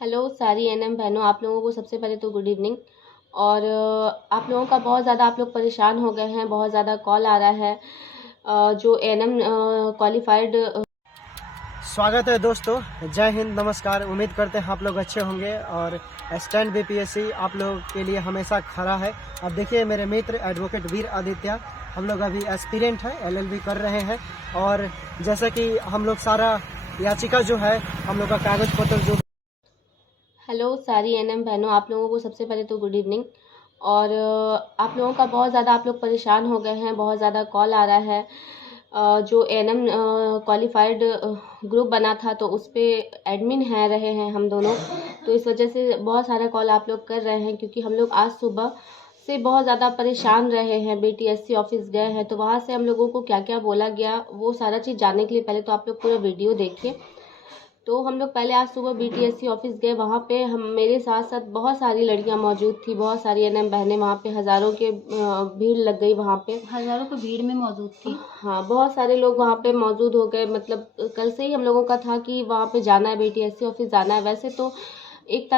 Hello सारी NM बहनों, आप लोगों को सबसे पहले तो गुड इवनिंग। और आप लोगों का बहुत ज़्यादा आप लोग परेशान हो गए हैं, बहुत ज़्यादा कॉल आ रहा है। जो एनएम क्वालिफाइड स्वागत है दोस्तों। जय हिंद, नमस्कार। उम्मीद करते हैं आप लोग अच्छे होंगे और स्टैंड बीपीएससी आप लोगों के लिए हमेशा खड़ा है। अब देखिए मेरे मित्र एडवोकेट वीर आदित्य, हम लोग अभी एस्पिरेंट है, एलएलबी कर रहे हैं। और जैसा कि हम लोग सारा याचिका जो है, हम लोग का कागज पत्र जो हेलो सारी एनएम बहनों, आप लोगों को सबसे पहले तो गुड इवनिंग। और आप लोगों का बहुत ज़्यादा आप लोग परेशान हो गए हैं, बहुत ज़्यादा कॉल आ रहा है। जो एनएम क्वालिफाइड ग्रुप बना था तो उस पर एडमिन रहे हैं हम दोनों, तो इस वजह से बहुत सारा कॉल आप लोग कर रहे हैं। क्योंकि हम लोग आज सुबह से बहुत ज़्यादा परेशान रहे हैं, बीटीएससी ऑफिस गए हैं, तो वहाँ से हम लोगों को क्या क्या बोला गया वो सारा चीज़ जानने के लिए पहले तो आप लोग पूरा वीडियो देखिए। तो हम लोग पहले आज सुबह बीटीएससी ऑफिस गए, वहाँ पे हम मेरे साथ साथ बहुत सारी लड़कियाँ मौजूद थी, बहुत सारी एनएम बहनें वहाँ पे, हज़ारों के भीड़ लग गई वहाँ पे, हजारों की भीड़ में मौजूद थी। हाँ, बहुत सारे लोग वहाँ पे मौजूद हो गए। मतलब कल से ही हम लोगों का था कि वहाँ पे जाना है, बीटीएससी ऑफिस जाना है। वैसे तो 1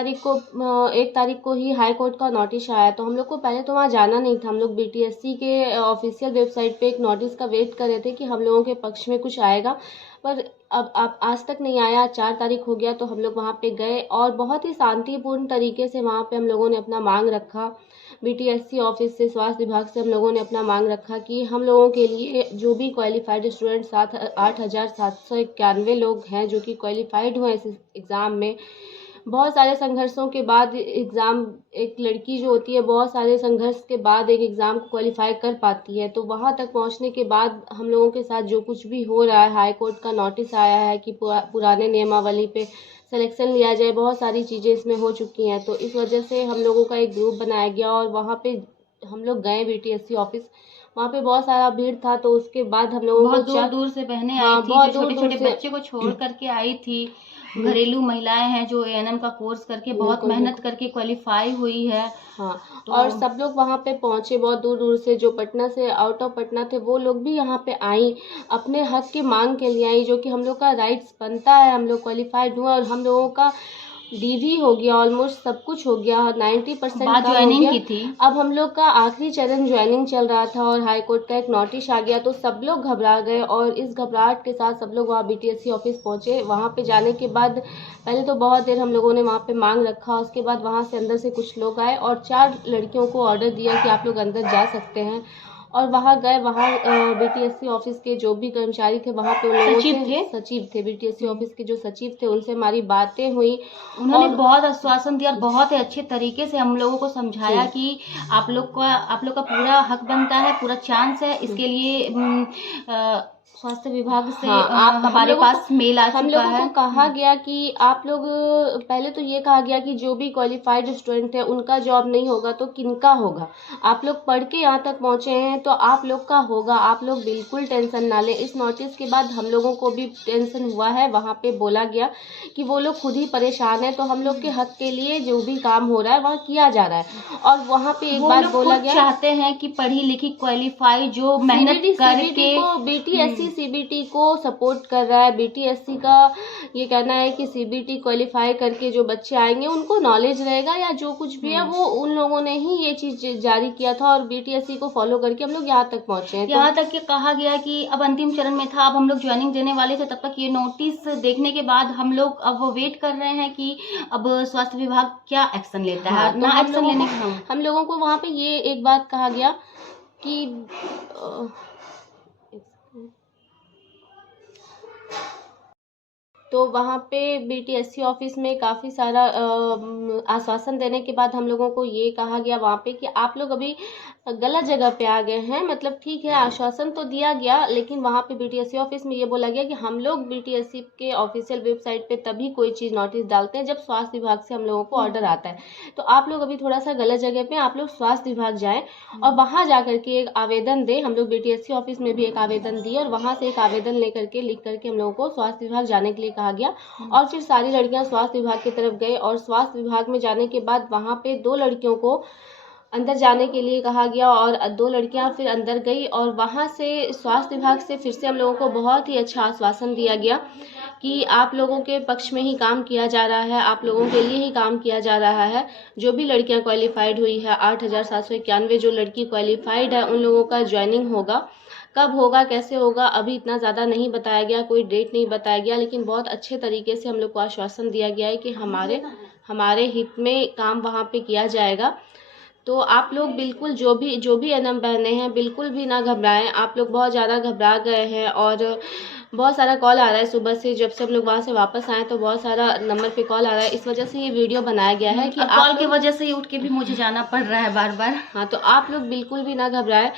तारीख को ही हाई कोर्ट का नोटिस आया, तो हम लोग को पहले तो वहाँ जाना नहीं था। हम लोग बीटीएससी के ऑफिशियल वेबसाइट पे एक नोटिस का वेट कर रहे थे कि हम लोगों के पक्ष में कुछ आएगा, पर अब आज तक नहीं आया। 4 तारीख हो गया तो हम लोग वहाँ पे गए और बहुत ही शांतिपूर्ण तरीके से वहाँ पे हम लोगों ने अपना मांग रखा। बीटीएससी ऑफिस से, स्वास्थ्य विभाग से हम लोगों ने अपना मांग रखा कि हम लोगों के लिए जो भी क्वालिफाइड स्टूडेंट 8,791 लोग हैं जो कि क्वालिफाइड हुए इस एग्ज़ाम में। बहुत सारे संघर्षों के बाद एग्ज़ाम, एक लड़की जो होती है बहुत सारे संघर्ष के बाद एक एग्ज़ाम को क्वालिफाई कर पाती है। तो वहाँ तक पहुँचने के बाद हम लोगों के साथ जो कुछ भी हो रहा है, हाई कोर्ट का नोटिस आया है कि पुराने नियमावली पे सिलेक्शन लिया जाए, बहुत सारी चीज़ें इसमें हो चुकी हैं। तो इस वजह से हम लोगों का एक ग्रुप बनाया गया और वहाँ पे हम लोग गए बीटीएससी ऑफिस। वहाँ पे बहुत सारा भीड़ था, तो उसके बाद हम लोगों बहुत को दूर दूर से बहनें हाँ, आई थी, बहुत जो दूर छोटे दूर छोटे से बच्चे को छोड़ करके आई थी। घरेलू महिलाएं हैं जो एएनएम का कोर्स करके बहुत बिल्कुल मेहनत बिल्कुल करके क्वालिफाई हुई है। हाँ। तो और सब लोग वहाँ पे पहुँचे बहुत दूर दूर से, जो पटना से, आउट ऑफ पटना थे, वो लोग भी यहाँ पे आई, अपने हक की मांग के लिए आई, जो कि हम लोग का राइट्स बनता है। हम लोग क्वालिफाइड हुए और हम लोगों का डीवी हो गया, ऑलमोस्ट सब कुछ हो गया, 90% बात का हो ज्वाइनिंग गया। की थी। अब हम लोग का आखिरी चरण ज्वाइनिंग चल रहा था और हाई कोर्ट का एक नोटिस आ गया, तो सब लोग घबरा गए और इस घबराहट के साथ सब लोग वहाँ बीटीएससी ऑफिस पहुँचे। वहाँ पे जाने के बाद पहले तो बहुत देर हम लोगों ने वहाँ पे मांग रखा, उसके बाद वहाँ से अंदर से कुछ लोग आए और 4 लड़कियों को ऑर्डर दिया कि आप लोग अंदर जा सकते हैं। और वहाँ गए, वहाँ बीटीएससी ऑफिस के जो भी कर्मचारी थे वहाँ पे उन लोगों से, सचिव थे बीटीएससी ऑफिस के जो सचिव थे, उनसे हमारी बातें हुई। उन्होंने और बहुत आश्वासन दिया और बहुत ही अच्छे तरीके से हम लोगों को समझाया कि आप लोग का पूरा हक बनता है, पूरा चांस है। इसके लिए स्वास्थ्य विभाग से हमारे पास मेल आ हम चुका लोगों है। को कहा गया कि आप लोग, पहले तो ये कहा गया कि जो भी क्वालिफाइड स्टूडेंट है उनका जॉब नहीं होगा तो किनका होगा। आप लोग पढ़ के यहाँ तक पहुँचे हैं तो आप लोग का होगा, आप लोग बिल्कुल टेंशन ना लें। इस नोटिस के बाद हम लोगों को भी टेंशन हुआ है। वहाँ पे बोला गया कि वो लोग खुद ही परेशान है, तो हम लोग के हक के लिए जो भी काम हो रहा है वहाँ किया जा रहा है। और वहाँ पे एक बात बोला गया, चाहते हैं कि पढ़ी लिखी क्वालिफाई जो मेहनत करके बीटीएससी सीबीटी को सपोर्ट कर रहा है। बीटीएससी का ये कहना है कि सीबीटी क्वालिफाई करके जो बच्चे आएंगे उनको नॉलेज रहेगा, या जो कुछ भी है वो उन लोगों ने ही ये चीज़ जारी किया था और बीटीएससी को फॉलो करके हम लोग यहाँ तक पहुँचे हैं। यहाँ तक कि कहा गया कि अब अंतिम चरण में था, अब हम लोग ज्वाइनिंग देने वाले थे, तब तक ये नोटिस देखने के बाद हम लोग अब वेट कर रहे हैं कि अब स्वास्थ्य विभाग क्या एक्शन लेता है। तो हम लोगों को वहाँ पे ये एक बात कहा गया कि तो वहाँ पे बीटीएससी ऑफिस में काफ़ी सारा आश्वासन देने के बाद हम लोगों को ये कहा गया वहाँ पे कि आप लोग अभी गलत जगह पे आ गए हैं। मतलब ठीक है, आश्वासन तो दिया गया, लेकिन वहाँ पे बीटीएससी ऑफिस में ये बोला गया कि हम लोग बीटीएससी के ऑफिशियल वेबसाइट पे तभी कोई चीज़ नोटिस डालते हैं जब स्वास्थ्य विभाग से हम लोगों को ऑर्डर आता है। तो आप लोग अभी थोड़ा सा गलत जगह पे, आप लोग स्वास्थ्य विभाग जाएँ और वहाँ जा करके एक आवेदन दें। हम लोग बीटीएससी ऑफिस में भी एक आवेदन दिए और वहाँ से एक आवेदन लेकर के लिख करके हम लोगों को स्वास्थ्य विभाग जाने के लिए कहा गया। और फिर सारी लड़कियां स्वास्थ्य विभाग की तरफ गई और स्वास्थ्य विभाग में जाने के बाद वहाँ पे 2 लड़कियों को अंदर जाने के लिए कहा गया और 2 लड़कियां फिर अंदर गई और वहां से स्वास्थ्य विभाग से फिर से हम लोगों को बहुत ही अच्छा आश्वासन दिया गया कि आप लोगों के पक्ष में ही काम किया जा रहा है, आप लोगों के लिए ही काम किया जा रहा है। जो भी लड़कियां क्वालिफाइड हुई है, 8,791 जो लड़की क्वालिफाइड है, उन लोगों का ज्वाइनिंग होगा। कब होगा, कैसे होगा, अभी इतना ज़्यादा नहीं बताया गया, कोई डेट नहीं बताया गया, लेकिन बहुत अच्छे तरीके से हम लोग को आश्वासन दिया गया है कि हमारे हित में काम वहाँ पे किया जाएगा। तो आप लोग बिल्कुल जो भी एनएम बहनें हैं, बिल्कुल भी ना घबराएं। आप लोग बहुत ज़्यादा घबरा गए हैं और बहुत सारा कॉल आ रहा है सुबह से, जब से हम लोग वहाँ से वापस आए तो बहुत सारा नंबर पे कॉल आ रहा है। इस वजह से ये वीडियो बनाया गया है कि कॉल की वजह से ही उठ के भी मुझे जाना पड़ रहा है बार बार। हाँ, तो आप लोग बिल्कुल भी ना घबराएं,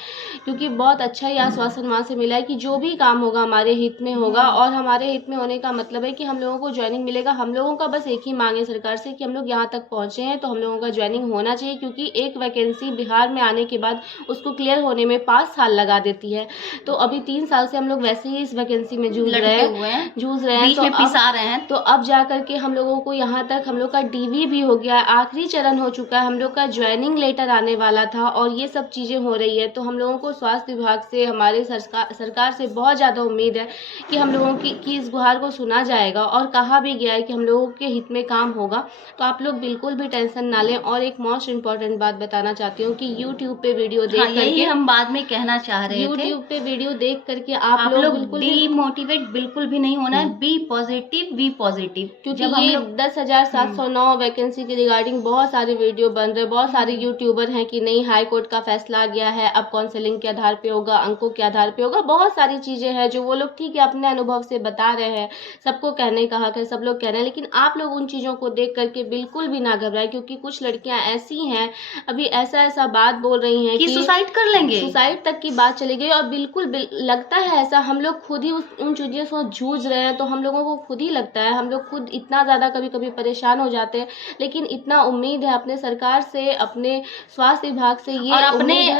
क्योंकि बहुत अच्छा ही आश्वासन वहाँ से मिला है कि जो भी काम होगा हमारे हित में होगा। और हमारे हित में होने का मतलब है कि हम लोगों को ज्वाइनिंग मिलेगा। हम लोगों का बस एक ही मांग है सरकार से कि हम लोग यहाँ तक पहुँचे हैं तो हम लोगों का ज्वाइनिंग होना चाहिए, क्योंकि एक वैकेंसी बिहार में आने के बाद उसको क्लियर होने में 5 साल लगा देती है। तो अभी 3 साल से हम लोग वैसे ही इस वैकेंसी में जूझ रहे हैं, बीच में पिसा रहे हैं। तो अब जा करके हम लोगों को यहाँ तक हम लोग का डीवी भी हो गया, आखिरी चरण हो चुका है, हम लोग का ज्वाइनिंग लेटर आने वाला था और ये सब चीज़ें हो रही है। तो हम लोगों को स्वास्थ्य विभाग से, हमारे सरकार से बहुत ज़्यादा उम्मीद है कि हम लोगों की इस गुहार को सुना जाएगा और कहा भी गया है कि हम लोगों के हित में काम होगा। तो आप लोग बिल्कुल भी टेंशन ना लें। और एक मोस्ट इम्पॉर्टेंट बात बताना चाहती हूँ कि यूट्यूब पे वीडियो देख करके, हम बाद में कहना चाह रहे थे, यूट्यूब पे वीडियो देख करके आप लोग बिल्कुल डीमोटिवेट बिल्कुल भी नहीं होना है। बी पॉजिटिव, क्योंकि जब ये 10,709 वैकेंसी के रिगार्डिंग बहुत सारे वीडियो बन रहे, बहुत सारे यूट्यूबर हैं कि नहीं हाई कोर्ट का फैसला आ गया है, अब काउंसलिंग के आधार पे होगा, अंकों के आधार पे होगा, बहुत सारी चीजें हैं जो वो लोग ठीक है अपने अनुभव से बता रहे हैं, सबको कहने का हक है, सब लोग कह रहे हैं। लेकिन आप लोग उन चीजों को देख करके बिल्कुल भी ना घबराएं, क्योंकि कुछ लड़कियां ऐसी हैं अभी ऐसा बात बोल रही हैं कि सुसाइड कर लेंगे, सुसाइड तक की बात चली गई। और बिल्कुल लगता है ऐसा, हम लोग खुद ही उन चीज़ों से जूझ रहे हैं तो हम लोगों को खुद ही लगता है, हम लोग खुद इतना ज़्यादा कभी कभी परेशान हो जाते हैं। लेकिन इतना उम्मीद है अपने सरकार से, अपने स्वास्थ्य विभाग से, ये और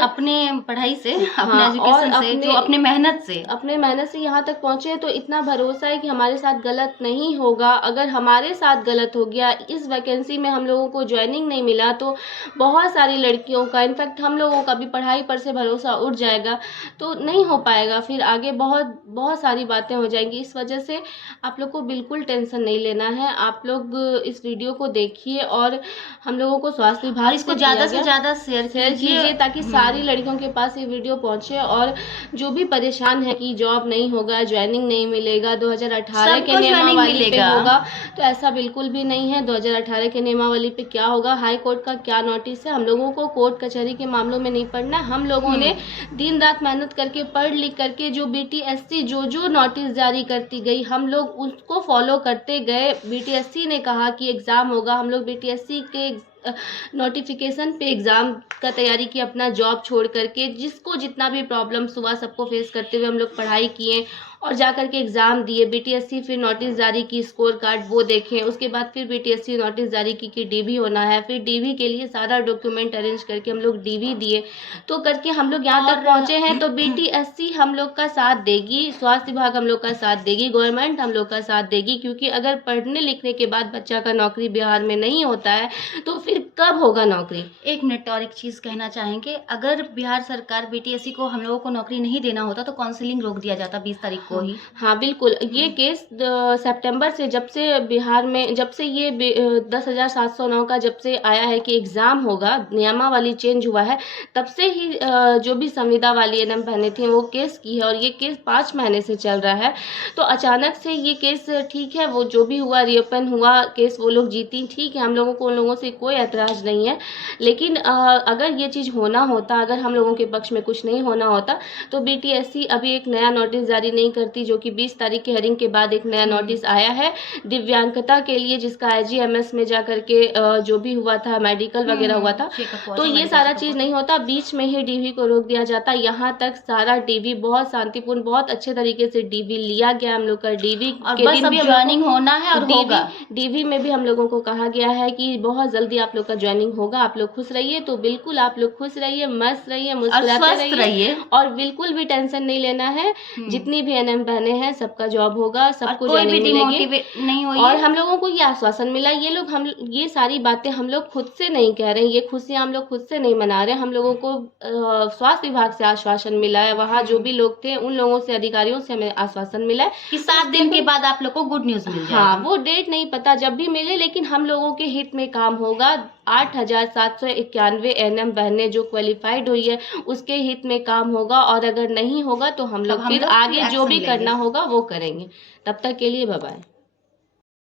अपने पढ़ाई से, अपने एजुकेशन से, जो अपने मेहनत से यहाँ तक पहुँचे हैं, तो इतना भरोसा है कि हमारे साथ गलत नहीं होगा। अगर हमारे साथ गलत हो गया, इस वैकेंसी में हम लोगों को ज्वाइनिंग नहीं मिला, तो बहुत सारी लड़कियों का, इनफैक्ट हम लोगों का भी पढ़ाई पर से भरोसा उठ जाएगा, तो नहीं हो पाएगा, फिर आगे बहुत सारी बातें हो जाएंगी। इस वजह से आप लोग को बिल्कुल टेंशन नहीं लेना है। आप लोग इस वीडियो को देखिए और हम लोगों को स्वास्थ्य विभाग इसको ज़्यादा से ज़्यादा शेयर कीजिए ताकि सारी लड़कियों के पास ये वीडियो पहुंचे। और जो भी परेशान है कि जॉब नहीं होगा, ज्वाइनिंग नहीं मिलेगा, 2018 के नियमावली पे होगा, तो ऐसा बिल्कुल भी नहीं है। 2018 के नियमावली पे क्या होगा, हाई कोर्ट का क्या नोटिस है, हम लोगों को कोर्ट कचहरी के मामलों में नहीं पढ़ना। हम लोगों ने दिन रात मेहनत करके, पढ़ लिख करके, जो BTSC जो नोटिस जारी करती गई, हम लोग उसको फॉलो करते गए। BTSC ने कहा कि एग्ज़ाम होगा, हम लोग BTSC के नोटिफिकेशन पे एग्ज़ाम का तैयारी की, अपना जॉब छोड़ करके, जिसको जितना भी प्रॉब्लम्स हुआ सबको फेस करते हुए हम लोग पढ़ाई किए और जा करके एग्ज़ाम दिए। BTSC फिर नोटिस जारी की, स्कोर कार्ड वो देखें, उसके बाद फिर BTSC नोटिस जारी की कि DV होना है, फिर DV के लिए सारा डॉक्यूमेंट अरेंज करके हम लोग DV दिए, तो करके हम लोग यहाँ तक पहुँचे हैं। तो BTSC हम लोग का साथ देगी, स्वास्थ्य विभाग हम लोग का साथ देगी, गवर्नमेंट हम लोग का साथ देगी, क्योंकि अगर पढ़ने लिखने के बाद बच्चा का नौकरी बिहार में नहीं होता है तो फिर कब होगा नौकरी। 1 मिनट और एक चीज़ कहना चाहेंगे, अगर बिहार सरकार BTSC को हम लोगों को नौकरी नहीं देना होता तो काउंसलिंग रोक दिया जाता 20 तारीख को ही। हाँ बिल्कुल, ये केस सितंबर से, जब से बिहार में, जब से ये 10,709 का जब से आया है कि एग्ज़ाम होगा, नियमावली चेंज हुआ है, तब से ही जो भी संविदा वाली एनएम बहनें थी वो केस की है और ये केस 5 महीने से चल रहा है। तो अचानक से ये केस, ठीक है, वो जो भी हुआ, रीओपन हुआ केस, वो लोग जीती, ठीक है, हम लोगों को उन लोगों से कोई ऐतराज़ नहीं है। लेकिन अगर ये चीज़ होना होता, अगर हम लोगों के पक्ष में कुछ नहीं होना होता, तो BTSC अभी एक नया नोटिस जारी नहीं करती, जो कि 20 तारीख के हेयरिंग के बाद एक नया नोटिस आया है दिव्यांगता के लिए, जिसका IGMS में जा करके जो भी हुआ था, मेडिकल वगैरह हुआ था, तो ये सारा चीज़ नहीं होता, बीच में ही DV को रोक दिया जाता। यहाँ तक सारा DV बहुत शांतिपूर्ण, बहुत अच्छे तरीके से DV लिया गया। हम लोग का DV के दिन भी ज्वाइनिंग होना है और होगा। DV में भी हम लोगों को कहा गया है कि बहुत जल्दी आप लोग का ज्वाइनिंग होगा, आप लोग खुश रहिए। तो बिल्कुल आप लोग खुश रहिए, मस्त रहिए, मुस्कुराते रहिए और बिल्कुल भी टेंशन नहीं लेना है। जितनी भी एएनएम बहने हैं सबका जॉब होगा, सबको कोई भी जॉइनिंग मिलेगी। डिमोटिवेट नहीं हुई और है। हम लोगों को ये आश्वासन मिला, ये सारी बातें हम लोग खुद से नहीं कह रहे हैं, ये खुशियां हम लोग खुद से नहीं मना रहे हैं। हम लोगों को स्वास्थ्य विभाग से आश्वासन मिला है, वहाँ जो भी लोग थे उन लोगों से, अधिकारियों से हमें आश्वासन मिला है कि 7 दिन के बाद आप लोग को गुड न्यूज मिल जाएगा। हाँ, वो डेट नहीं पता, जब भी मिले, लेकिन हम लोगों के हित में काम होगा। 8,791 एएनएम बहनें जो क्वालिफाइड हुई है उसके हित में काम होगा, और अगर नहीं होगा तो हम लोग फिर आगे जो भी करना होगा वो करेंगे। तब तक के लिए बाय बाय।